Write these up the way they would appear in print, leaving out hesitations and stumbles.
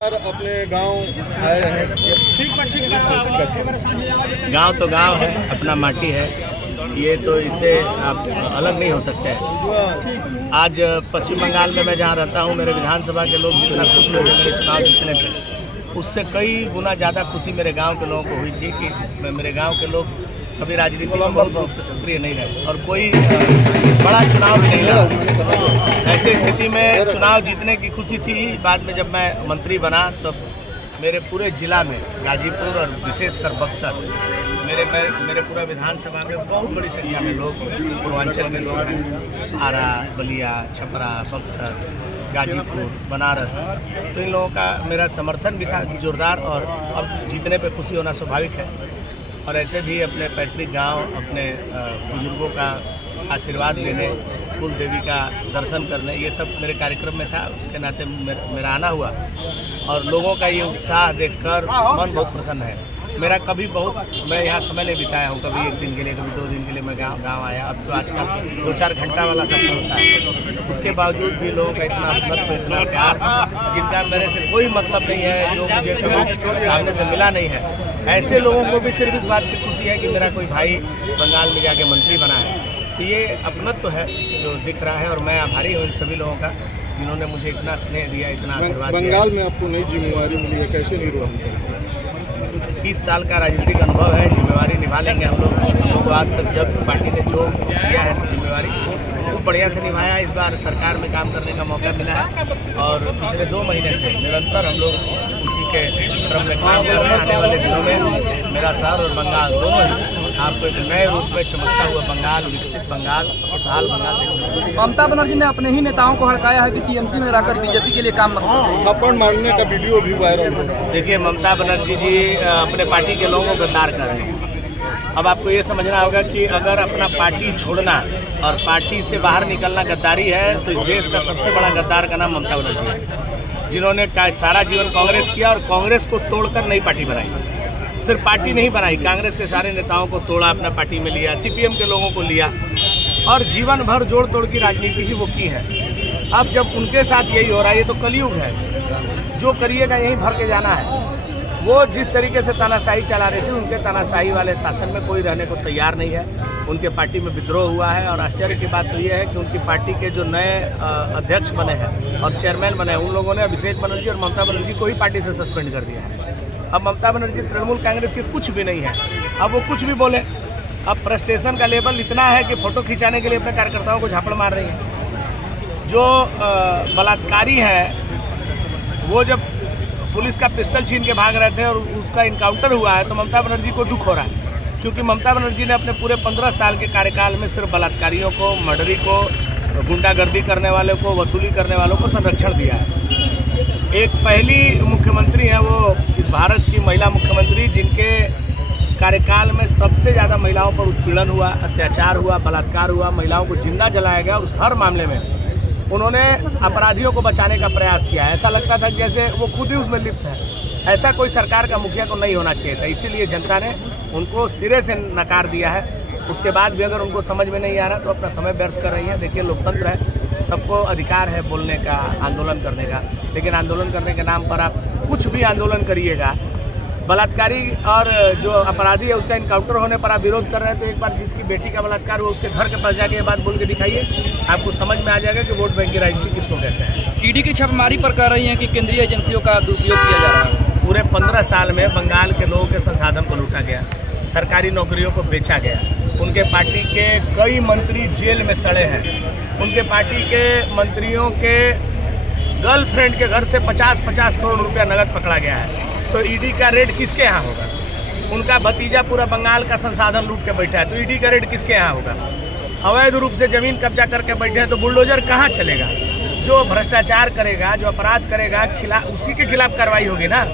अपने गांव आए हैं। गांव तो गांव है, अपना माटी है, ये तो इससे आप अलग नहीं हो सकते हैं। आज पश्चिम बंगाल में मैं जहां रहता हूं, मेरे विधानसभा के लोग जितना खुश हुए थे मेरे चुनाव जीतने पे, उससे कई गुना ज़्यादा खुशी मेरे गांव के लोगों को हुई थी कि मेरे गांव के लोग कभी राजनीति में बहुत रूप से सक्रिय नहीं रहे और कोई बड़ा चुनाव भी नहीं लड़ा। ऐसी स्थिति में चुनाव जीतने की खुशी थी। बाद में जब मैं मंत्री बना तो मेरे पूरे जिला में, गाजीपुर और विशेषकर बक्सर, मेरे पूरा विधानसभा में बहुत बड़ी संख्या में लोग पूर्वांचल के लोग हैं, आरा, बलिया, छपरा, बक्सर, गाजीपुर, बनारस, तो इन लोगों का मेरा समर्थन भी था जोरदार। और अब जीतने पे खुशी होना स्वाभाविक है। और ऐसे भी अपने पैतृक गांव, अपने बुजुर्गों का आशीर्वाद लेने, कुल देवी का दर्शन करने, ये सब मेरे कार्यक्रम में था। उसके नाते मेरा आना हुआ और लोगों का ये उत्साह देखकर मन बहुत प्रसन्न है मेरा। मैं यहाँ समय नहीं बिताया हूँ, कभी 1 दिन के लिए, कभी 2 दिन के लिए मैं गाँव आया। अब तो आजकल 2-4 घंटा वाला सफर होता है। उसके बावजूद भी लोगों का इतना अपनत्व, इतना प्यार, जिनका मेरे से कोई मतलब नहीं है, जो मुझे कभी सामने से मिला नहीं है, ऐसे लोगों को भी सिर्फ इस बात की खुशी है कि मेरा कोई भाई बंगाल में जाके मंत्री बना है। तो ये अपनत्व है जो दिख रहा है और मैं आभारी हूँ इन सभी लोगों का जिन्होंने मुझे इतना स्नेह दिया, इतना आशीर्वाद दिया। बंगाल में आपको नई जिम्मेवारी मिली है, कैसे निर्वहन करेंगे? 30 साल का राजनीतिक अनुभव है, जिम्मेवारी निभा लेंगे हम लोग को। आज तक जब पार्टी ने जो दिया है जिम्मेवारी, खूब बढ़िया से निभाया। इस बार सरकार में काम करने का मौका मिला है और पिछले 2 महीने से निरंतर हम लोग उसी के क्रम में काम कर रहे हैं। आने वाले दिनों में मेरा शहर और बंगाल दोनों ही आपको एक नए रूप में चमकता हुआ बंगाल, विकसित बंगाल, खुशहाल बंगाल देखने को मिलेगा। ममता बनर्जी ने अपने ही नेताओं को हड़काया है कि टीएमसी में रहकर बीजेपी के लिए काम मत करो। थप्पड़ मारने का वीडियो भी वायरल हो रहा है। देखिए, ममता बनर्जी जी अपने पार्टी के लोगों को गद्दार कर रहे हैं। अब आपको ये समझना होगा कि अगर अपना पार्टी छोड़ना और पार्टी से बाहर निकलना गद्दारी है, तो इस देश का सबसे बड़ा गद्दार का नाम ममता बनर्जी है, जिन्होंने सारा जीवन कांग्रेस किया और कांग्रेस को तोड़कर नई पार्टी बनाई। सिर्फ पार्टी नहीं बनाई, कांग्रेस के सारे नेताओं को तोड़ा, अपना पार्टी में लिया, सीपीएम के लोगों को लिया और जीवन भर जोड़ तोड़ की राजनीति ही वो की है। अब जब उनके साथ यही हो रहा है, ये तो कलयुग है, जो करिएगा यहीं भर के जाना है। वो जिस तरीके से तानाशाही चला रही थी, उनके तानाशाही वाले शासन में कोई रहने को तैयार नहीं है। उनके पार्टी में विद्रोह हुआ है और आश्चर्य की बात तो ये है कि उनकी पार्टी के जो नए अध्यक्ष बने हैं और चेयरमैन बने हैं, उन लोगों ने अभिषेक बनर्जी और ममता बनर्जी को ही पार्टी से सस्पेंड कर दिया है। अब ममता बनर्जी तृणमूल कांग्रेस की कुछ भी नहीं है, अब वो कुछ भी बोले। अब फ्रस्ट्रेशन का लेवल इतना है कि फोटो खिंचाने के लिए अपने कार्यकर्ताओं को झापड़ मार रही है। जो बलात्कारी है, वो जब पुलिस का पिस्टल छीन के भाग रहे थे और उसका इनकाउंटर हुआ है, तो ममता बनर्जी को दुख हो रहा है, क्योंकि ममता बनर्जी ने अपने पूरे 15 साल के कार्यकाल में सिर्फ बलात्कारियों को, मर्डरी को, गुंडागर्दी करने वालों को, वसूली करने वालों को संरक्षण दिया है। एक पहली मुख्यमंत्री है वो इस भारत की महिला मुख्यमंत्री, जिनके कार्यकाल में सबसे ज़्यादा महिलाओं पर उत्पीड़न हुआ, अत्याचार हुआ, बलात्कार हुआ, महिलाओं को जिंदा जलाया गया। उस हर मामले में उन्होंने अपराधियों को बचाने का प्रयास किया। ऐसा लगता था जैसे वो खुद ही उसमें लिप्त है। ऐसा कोई सरकार का मुखिया को नहीं होना चाहिए था, इसीलिए जनता ने उनको सिरे से नकार दिया है। उसके बाद भी अगर उनको समझ में नहीं आ रहा तो अपना समय व्यर्थ कर रही है। देखिए, लोकतंत्र है, सबको अधिकार है बोलने का, आंदोलन करने का, लेकिन आंदोलन करने के नाम पर आप कुछ भी आंदोलन करिएगा। बलात्कारी और जो अपराधी है उसका इनकाउंटर होने पर आप विरोध कर रहे हैं, तो एक बार जिसकी बेटी का बलात्कार हुआ उसके घर के पास जाके ये बात बोल के दिखाइए, आपको समझ में आ जाएगा कि वोट बैंक की राजनीति किसको कहते हैं। ईडी की छापेमारी पर कह रही हैं कि केंद्रीय एजेंसियों का दुरुपयोग किया जा रहा है। पूरे 15 साल में बंगाल के लोगों के संसाधन को लूटा गया, सरकारी नौकरियों को बेचा गया, उनके पार्टी के कई मंत्री जेल में सड़े हैं, उनके पार्टी के मंत्रियों के गर्लफ्रेंड के घर से 50-50 करोड़ रुपया नगद पकड़ा गया है। तो ईडी का रेड किसके यहाँ होगा? उनका भतीजा पूरा बंगाल का संसाधन लूट के बैठा है, तो ईडी का रेड किसके यहाँ होगा? अवैध रूप से जमीन कब्जा करके बैठे हैं, तो बुलडोजर कहाँ चलेगा? जो भ्रष्टाचार करेगा, जो अपराध करेगा, उसी के खिलाफ कार्रवाई होगी ना।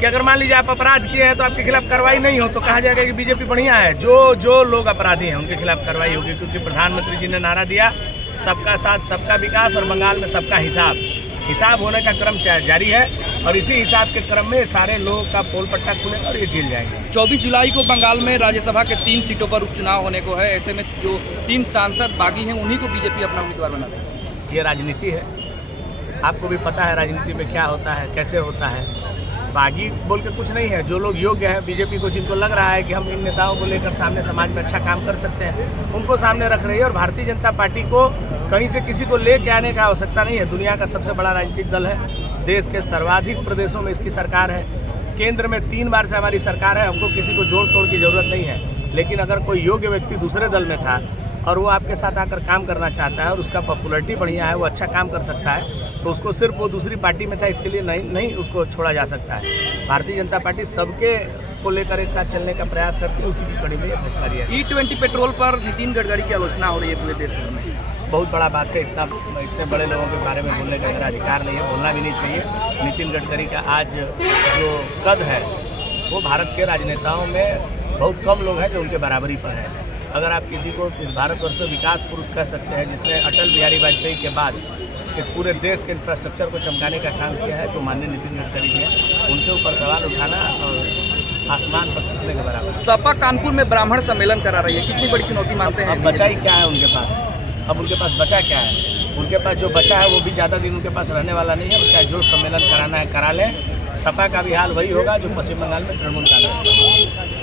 कि अगर मान लीजिए आप अपराध किए हैं तो आपके खिलाफ कार्रवाई नहीं हो, तो कहा जाएगा कि बीजेपी बढ़िया है। जो लोग अपराधी हैं उनके खिलाफ कार्रवाई होगी, क्योंकि प्रधानमंत्री जी ने नारा दिया, सबका साथ सबका विकास, और बंगाल में सबका हिसाब होने का क्रम जारी है। और इसी हिसाब के क्रम में सारे लोगों का पोल पट्टा खुलेगा और ये जेल जाएंगे। 24 जुलाई को बंगाल में राज्यसभा के 3 सीटों पर उपचुनाव होने को है। ऐसे में जो 3 सांसद बागी हैं उन्हीं को बीजेपी अपना उम्मीदवार बना देगी। ये राजनीति है। आपको भी पता है राजनीति में क्या होता है, कैसे होता है। बागी बोल के कुछ नहीं है, जो लोग योग्य है बीजेपी को, जिनको लग रहा है कि हम इन नेताओं को लेकर सामने समाज में अच्छा काम कर सकते हैं, उनको सामने रख रही है। और भारतीय जनता पार्टी को कहीं से किसी को ले के आने का आवश्यकता नहीं है। दुनिया का सबसे बड़ा राजनीतिक दल है, देश के सर्वाधिक प्रदेशों में इसकी सरकार है, केंद्र में 3 बार से हमारी सरकार है, हमको किसी को जोड़ तोड़ की ज़रूरत नहीं है। लेकिन अगर कोई योग्य व्यक्ति दूसरे दल में था और वो आपके साथ आकर काम करना चाहता है और उसका पॉपुलरिटी बढ़िया है, वो अच्छा काम कर सकता है, तो उसको सिर्फ वो दूसरी पार्टी में था इसके लिए नहीं उसको छोड़ा जा सकता है। भारतीय जनता पार्टी सबके को लेकर एक साथ चलने का प्रयास करती है, उसी की कड़ी में ये फैसला लिया है। E20 पेट्रोल पर नितिन गडकरी की आलोचना हो रही है पूरे देश भर में। बहुत बड़ा बात है, इतने बड़े लोगों के बारे में बोलने का मेरा अधिकार नहीं है, बोलना भी नहीं चाहिए। नितिन गडकरी का आज जो कद है वो भारत के राजनेताओं में बहुत कम लोग हैं जो उनके बराबरी पर है। अगर आप किसी को इस भारतवर्ष में विकास पुरुष कह सकते हैं, जिसने अटल बिहारी वाजपेयी के बाद इस पूरे देश के इंफ्रास्ट्रक्चर को चमकाने का काम किया है, तो माननीय नितिन गडकरी जी हैं। उनके ऊपर सवाल उठाना और आसमान पर छूने के बराबर। सपा कानपुर में ब्राह्मण सम्मेलन करा रही है, कितनी बड़ी चुनौती मानते हैं? अब बचा ही क्या है उनके पास? अब उनके पास बचा क्या है? उनके पास जो बचा है वो भी ज़्यादा दिन उनके पास रहने वाला नहीं है। चाहे जो सम्मेलन कराना है करा लें। सपा का भी हाल वही होगा जो पश्चिम बंगाल में तृणमूल कांग्रेस का।